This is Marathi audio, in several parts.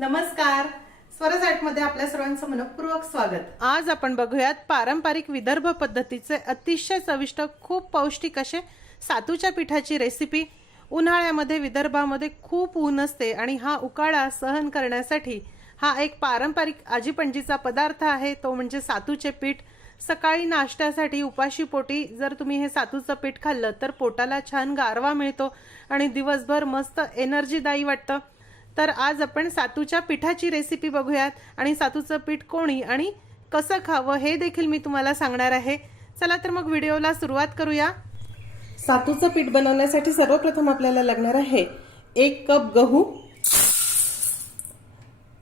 नमस्कार. स्वरसाठमध्ये आपल्या सर्वांचं मनपूर्वक स्वागत. आज आपण बघूयात पारंपरिक विदर्भ पद्धतीचे अतिशय चविष्ट खूप पौष्टिक असे सातूच्या पिठाची रेसिपी उन्हाळ्यामध्ये विदर्भामध्ये खूप ऊन असते आणि हा उकाळा सहन करण्यासाठी हा एक पारंपरिक आजीपणजीचा पदार्थ आहे. तो म्हणजे सातूचे पीठ. सकाळी नाश्त्यासाठी उपाशी पोटी जर तुम्ही हे सातूचं पीठ खाल्लं तर पोटाला छान गारवा मिळतो आणि दिवसभर मस्त एनर्जीदायी वाटतं. तर आज आपण सातूच्या पिठाची रेसिपी बघूयात. आणि सातूचं पीठ कोणी आणि कसं खावं हे देखील मी तुम्हाला सांगणार आहे. चला तर मग व्हिडिओला सुरुवात करूया. सातूचं पीठ बनवण्यासाठी सर्वप्रथम आपल्याला लागणार आहे एक कप गहू.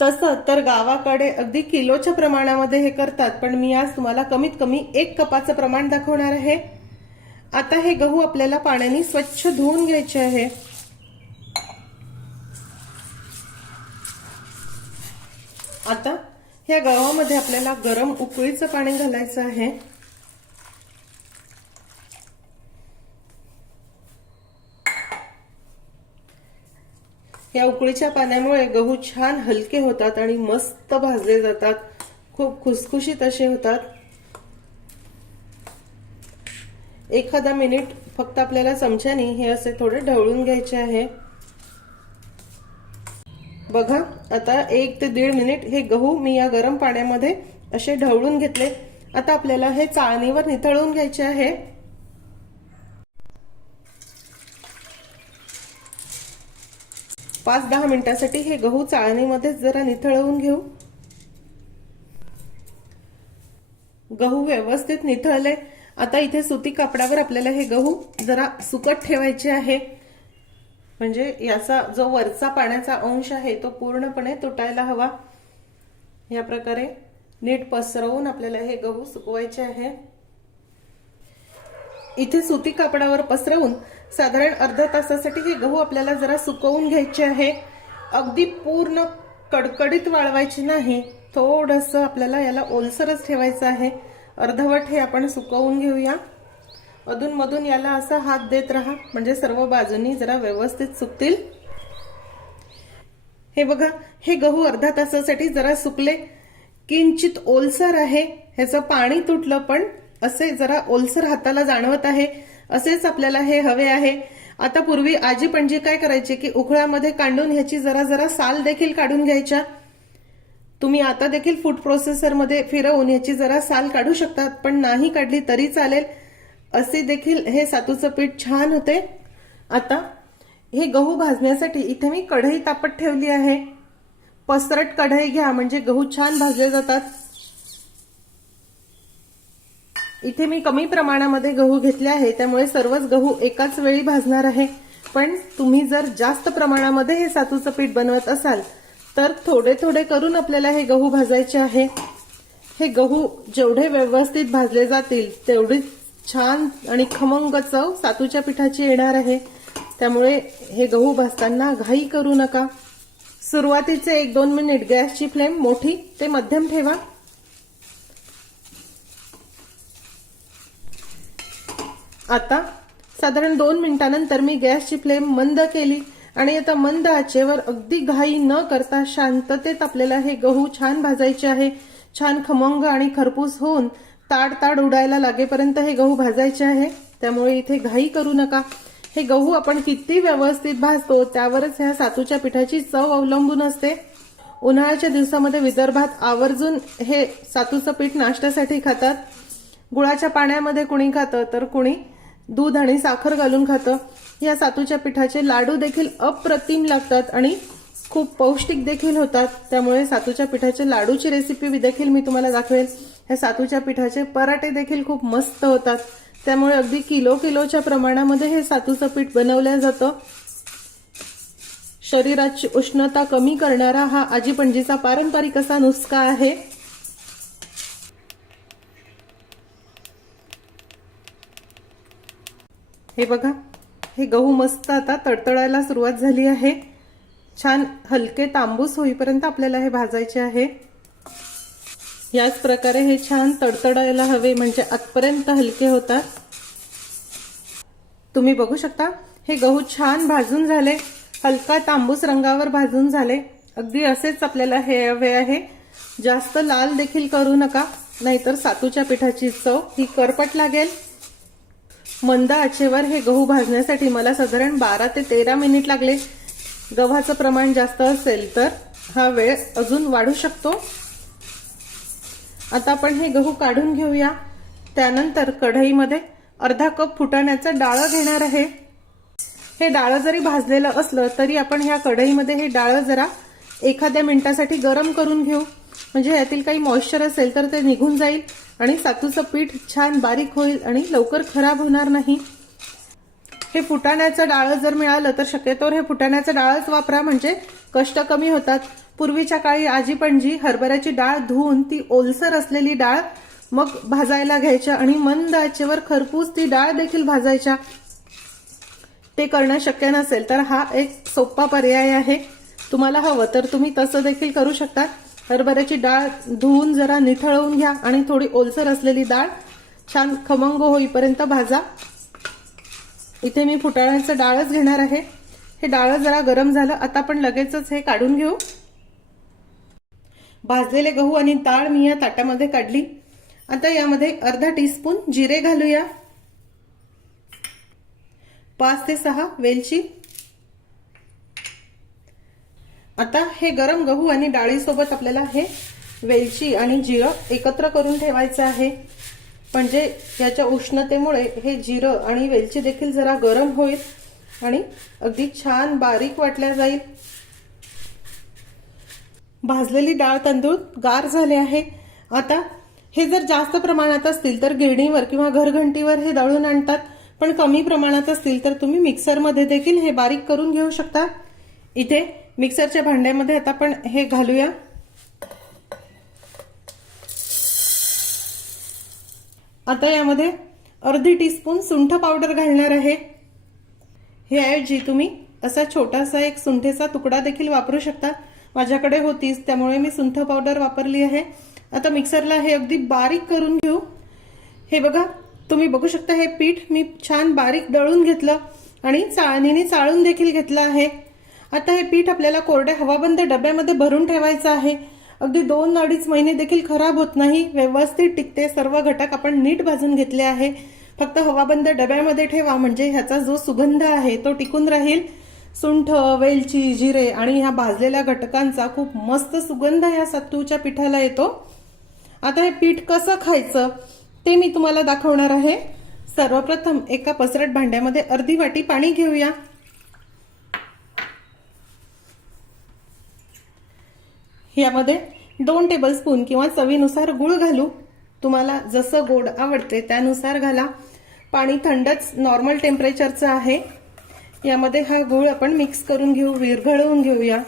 तसं तर गावाकडे अगदी किलोच्या प्रमाणामध्ये हे करतात पण मी आज तुम्हाला कमीत कमी एक कपाचं प्रमाण दाखवणार आहे. आता हे गहू आपल्याला पाण्याने स्वच्छ धुवून घ्यायचे आहे. आता ह्या गव्हामध्ये आपल्याला गरम उकळीचं पाणी घालायचं आहे. या उकळीच्या पाण्यामुळे गहू छान हलके होतात आणि मस्त भाजले जातात. खूप खुसखुशीत असे होतात. एखादा मिनिट फक्त आपल्याला चमच्याने हे असे थोडे ढवळून घ्यायचे आहे. बघा आता एक ते दीड मिनिट हे गहू मी या गरम पाण्यामध्ये असे ढवळून घेतले. आता आपल्याला हे चाळणीवर निथळून घ्यायचे आहे. पाच दहा मिनिटासाठी हे गहू चाळणीमध्ये जरा निथळवून घेऊ. गहू व्यवस्थित निथळले. आता इथे सुती कापडावर आपल्याला हे गहू जरा सुकट ठेवायचे आहे. म्हणजे याचा जो वरचा पाण्याचा अंश आहे तो पूर्णपणे तुटायला हवा. या प्रकारे नीट पसरवून आपल्याला हे गहू सुकवायचे आहे. इथे सुती कापडावर पसरवून साधारण अर्ध्या तासासाठी हे गहू आपल्याला जरा सुकवून घ्यायचे आहे. अगदी पूर्ण कडकडीत वाळवायचे नाही. थोडस आपल्याला याला ओलसरच ठेवायचं आहे. अर्धवट हे आपण सुकवून घेऊया. अधूनमधून याला असा हात देत राहा. म्हणजे सर्व बाजूनी जरा व्यवस्थित सुकतील. हे बघा हे गहू अर्धा तासासाठी जरा सुकले. किंचित ओलसर आहे. ह्याचं पाणी तुटलं पण असे जरा ओलसर हाताला जाणवत आहे. असेच आपल्याला हे हवे आहे. आता पूर्वी आजी पणजी काय करायची की उखळामध्ये कांडून ह्याची जरा जरा साल देखील काढून घ्यायच्या. तुम्ही आता देखील फूड प्रोसेसरमध्ये फिरवून ह्याची जरा साल काढू शकतात पण नाही काढली तरी चालेल. असे देखील हे सातूचं पीठ छान होते. आता हे गहू भाजण्यासाठी इथे मी कढई तापत ठेवली आहे. पसरट कढई घ्या म्हणजे गहू छान भाजले जातात. इथे मी कमी प्रमाणामध्ये गहू घेतले आहे त्यामुळे सर्वच गहू एकाच वेळी भाजणार आहे. पण तुम्ही जर जास्त प्रमाणामध्ये हे सातूचं पीठ बनवत असाल तर थोडे थोडे करून आपल्याला हे गहू भाजायचे आहे. हे गहू जेवढे व्यवस्थित भाजले जातील तेवढीच छान आणि खमंग चव सातूच्या पिठाची येणार आहे. त्यामुळे हे गहू भाजताना घाई करू नका. सुरुवातीचे एक दोन मिनिट गॅसची फ्लेम मोठी ते मध्यम ठेवा. आता साधारण दोन मिनिटानंतर मी गॅसची फ्लेम मंद केली आणि आता मंद आचेवर अगदी घाई न करता शांततेत आपल्याला हे गहू छान भाजायचे आहे. छान खमंग आणि खरपूस होऊन ताड ताड उडायला लागेपर्यंत हे गहू भाजायचे आहे. त्यामुळे इथे घाई करू नका. हे गहू आपण किती व्यवस्थित भाजतो त्यावरच ह्या सातूच्या पिठाची चव अवलंबून असते. उन्हाळ्याच्या दिवसामध्ये विदर्भात आवर्जून हे सातूचं पीठ नाश्त्यासाठी खातात. गुळाच्या पाण्यामध्ये कुणी खातं तर कुणी दूध आणि साखर घालून खातं. या सातूच्या पिठाचे लाडू देखील अप्रतिम लागतात आणि खूप पौष्टिक देखील होतात. त्यामुळे सातूच्या पिठाचे लाडूची रेसिपी देखील मी तुम्हाला दाखवेल ह्या सातूच्या पिठाचे पराठे देखील खूप मस्त होतात. त्यामुळे अगदी किलो किलोच्या प्रमाणामध्ये हे सातूचं पीठ बनवलं जातं. शरीराची उष्णता कमी करणारा हा आजी पणजीचा पारंपरिक असा नुसका आहे. हे बघा हे गहू मस्त आता तडतडायला सुरुवात झाली आहे. छान हलके तांबूस होईपर्यंत आपल्याला हे भाजायचे आहे. याच प्रकारे हे छान तडतडायला हवे म्हणजे आतपर्यंत हलके होतात. तुम्ही बघू शकता हे गहू छान भाजून झाले हलका तांबूस रंगावर भाजून झाले. अगदी असेच आपल्याला हे हवे आहे. जास्त लाल देखील करू नका नाहीतर सातूच्या पिठाची चव ही करपट लागेल. मंद आचेवर हे गहू भाजण्यासाठी मला साधारण बारा ते तेरा मिनिट लागले. गव्हाचं प्रमाण जास्त असेल तर हा वेळ अजून वाढू शकतो. आता आपण हे गहू काढून घेऊया. त्यानंतर कढईमध्ये अर्धा कप फुटाण्याचं डाळं घेणार आहे. हे डाळं जरी भाजलेलं असलं तरी आपण ह्या कढईमध्ये हे डाळं जरा एखाद्या मिनिटासाठी गरम करून घेऊ. म्हणजे यातील काही मॉइश्चर असेल तर ते निघून जाईल आणि सातूचं पीठ छान बारीक होईल आणि लवकर खराब होणार नाही. हे फुटाण्याचं डाळं जर मिळालं तर शक्यतोवर हे फुटाण्याचं डाळच वापरा म्हणजे कष्ट कमी होतात. पूर्वीच्या काळी आजी पणजी हरभऱ्याची डाळ धुवून ती ओलसर असलेली डाळ मग भाजायला घ्यायच्या आणि मंद आचेवर खरपूस ती डाळ देखील भाजायच्या. ते करणं शक्य नसेल तर हा एक सोपा पर्याय आहे. तुम्हाला हवं तर तुम्ही तसं देखील करू शकता. हरभऱ्याची डाळ धुवून जरा निथळवून घ्या आणि थोडी ओलसर असलेली डाळ छान खमंग होईपर्यंत भाजा. इथे मी फुटाण्याचं डाळच घेणार आहे. हे डाळ जरा गरम झालं आता आपण लगेचच हे काढून घेऊ. भाजलेले गहू आणि डाळ मी या ताटामध्ये काढली. आता यामध्ये अर्धा टीस्पून जिरे घालूया. पाच ते सहा वेलची. आता हे गरम गहू आणि डाळीसोबत आपल्याला हे वेलची आणि जिरं एकत्र करून ठेवायचं आहे. म्हणजे याच्या उष्णतेमुळे हे जिरं आणि वेलची देखील जरा गरम होईल आणि अगदी छान बारीक वाटल्या जाईल. भाजलेली डाळ तांदूळ गार झाले आहे. आता हे जर जास्त प्रमाणात असतील तर गिरणीवर किंवा घरघंटीवर हे दळून आणतात. पण कमी प्रमाणात असतील तर तुम्ही मिक्सरमध्ये देखील हे बारीक करून घेऊ शकता. इथे मिक्सरच्या भांड्यामध्ये आता आपण हे घालूया. आता यामध्ये अर्धी टीस्पून सुंठ पावडर घालणार आहे. हे ऐवजी तुम्ही असा छोटासा एक सुंठेचा तुकडा देखील वापरू शकता. माझ्याकडे होतीच त्यामुळे मी सुंठ पावडर वापरली आहे. आता मिक्सरला हे अगदी बारीक करून घेऊ. हे बघा तुम्ही बघू शकता हे पीठ मी छान बारीक दळून घेतलं आणि चाळणीने चाळून देखील घेतलं आहे. आता हे पीठ आपल्याला कोरड्या हवाबंद डब्यामध्ये भरून ठेवायचं आहे. अगदी दोन अडीच महिने देखील खराब होत नाही. व्यवस्थित टिकते. सर्व घटक आपण नीट भाजून घेतले आहे. फक्त हवाबंद डब्यामध्ये ठेवा. म्हणजे ह्याचा जो सुगंध आहे तो टिकून राहील. सुंठ वेलची जिरे आणि ह्या भाजलेल्या घटकांचा खूप मस्त सुगंध या सत्तूच्या पिठाला येतो. आता हे पीठ कसं खायचं ते मी तुम्हाला दाखवणार आहे. सर्वप्रथम एका पसरट भांड्यामध्ये अर्धी वाटी पाणी घेऊया. यामध्ये दोन टेबलस्पून किंवा चवीनुसार गुळ घालू. तुम्हाला जसं गोड आवडते त्यानुसार घाला. पाणी थंडच नॉर्मल टेम्परेचरचं आहे. यामध्ये हा गुळ आपण मिक्स करून घेऊ विरघळवून घेऊया.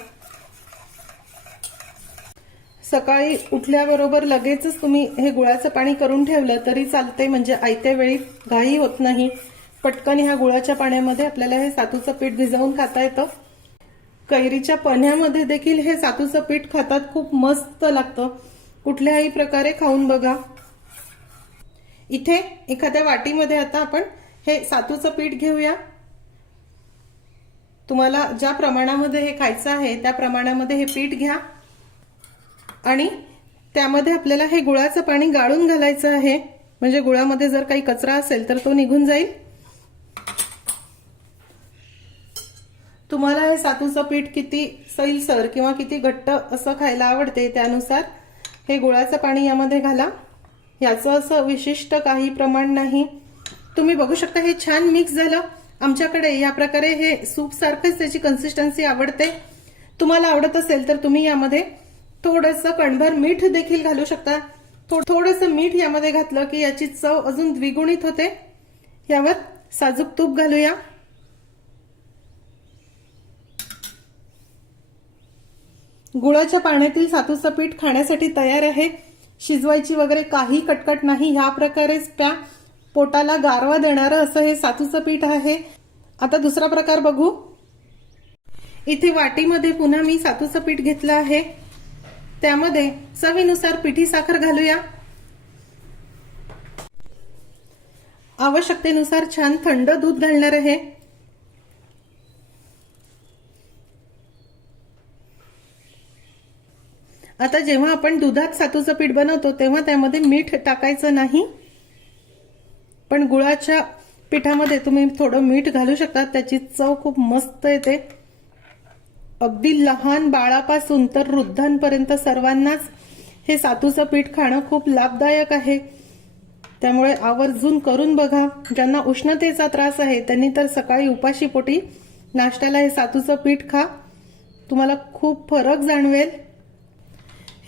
सकाळी उठल्याबरोबर लगेचच तुम्ही हे गुळाचं पाणी करून ठेवलं तरी चालते म्हणजे आयत्या वेळी घाई होत नाही. पटकन ह्या गुळाच्या पाण्यामध्ये आपल्याला हे सातूचं पीठ भिजवून खाता येतं. कैरीच्या पन्ह्यामध्ये देखील हे सातूचं पीठ खातात. खूप मस्त लागतं. कुठल्याही प्रकारे खाऊन बघा. इथे एखाद्या वाटीमध्ये आता आपण हे सातूचं पीठ घेऊया. तुम्हाला ज्या प्रमाणामध्ये हे खायचं आहे त्या प्रमाणामध्ये हे पीठ घ्या. आणि त्यामध्ये आपल्याला हे गुळाचं पाणी गाळून घालायचं आहे. म्हणजे गुळामध्ये जर काही कचरा असेल तर तो निघून जाईल. तुम्हाला हे सातूचं पीठ किती सैलसर किंवा किती घट्ट असं खायला आवडते त्यानुसार हे गुळाचं पाणी यामध्ये घाला. याचं असं विशिष्ट काही प्रमाण नाही. तुम्ही बघू शकता हे छान मिक्स झालं. आमच्याकडे या प्रकारे हे सूपसारखंच त्याची कन्सिस्टन्सी आवडते. तुम्हाला आवडत असेल तर तुम्ही यामध्ये थोडंसं कणभर मीठ देखील घालू शकता. थोडंसं मीठ यामध्ये घातलं की याची चव अजून द्विगुणित होते. यावर साजूक तूप घालूया. गुळाच्या पाण्यातील सातूचं पीठ खाण्यासाठी तयार आहे. शिजवायची वगैरे काही कटकट नाही. ह्या प्रकारेच त्या पोटाला गारवा देणारं असं हे सातूचं पीठ आहे. आता दुसरा प्रकार बघू. इथे वाटीमध्ये पुन्हा मी सातूचं पीठ घेतलं आहे. त्यामध्ये चवीनुसार पिठी साखर घालूया. आवश्यकतेनुसार छान थंड दूध घालणार आहे. आता जेव्हा आपण दुधात सातूचं पीठ बनवतो तेव्हा त्यामध्ये मीठ टाकायचं नाही. पण गुळाच्या पिठामध्ये तुम्ही थोडं मीठ घालू शकता. त्याची चव खूप मस्त येते. अगदी लहान बाळापासून तर वृद्धांपर्यंत सर्वांनाच हे सातूचं पीठ खाणं खूप लाभदायक आहे. त्यामुळे आवर्जून करून बघा. ज्यांना उष्णतेचा त्रास आहे त्यांनी तर सकाळी उपाशी पोटी नाश्त्याला हे सातूचं पीठ खा. तुम्हाला खूप फरक जाणवेल.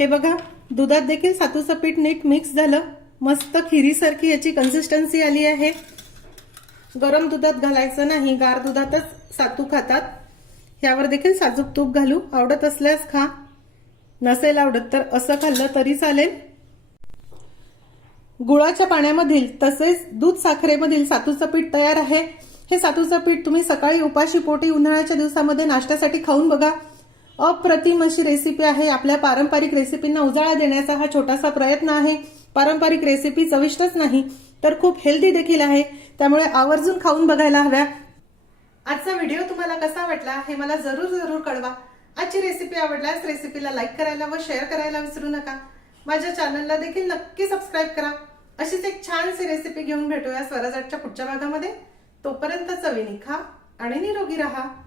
हे बघा दुधात देखील सातूचं पीठ नीट मिक्स झालं. मस्त खिरीसारखी याची कन्सिस्टन्सी आली आहे. गरम दुधात घालायचं नाही गार दुधातच सातू खातात. यावर देखील साजूक तूप घालू. आवडत असल्यास खा. नसेल आवडत तर असं खाल्लं तरी चालेल. गुळाच्या पाण्यामधील तसेच दूध साखरेमधील सातूचं पीठ तयार आहे. हे सातूचं पीठ तुम्ही सकाळी उपाशी पोटी उन्हाळ्याच्या दिवसामध्ये नाश्त्यासाठी खाऊन बघा. अप्रतिम अशी रेसिपी आहे. आपल्या पारंपरिक रेसिपींना उजाळा देण्याचा हा छोटासा प्रयत्न आहे. पारंपरिक रेसिपी चविष्टच नाही तर खूप हेल्दी देखील आहे. त्यामुळे आवर्जून खाऊन बघायला हव्या. आजचा व्हिडिओ तुम्हाला कसा वाटला हे मला जरूर जरूर कळवा. आजची रेसिपी आवडल्यास रेसिपीला लाईक करायला व शेअर करायला विसरू नका. माझ्या चॅनलला देखील नक्की सबस्क्राईब करा. अशीच एक छानशी रेसिपी घेऊन भेटूया स्वराजाटच्या पुढच्या भागामध्ये. तोपर्यंत चवीनी खा आणि निरोगी राहा.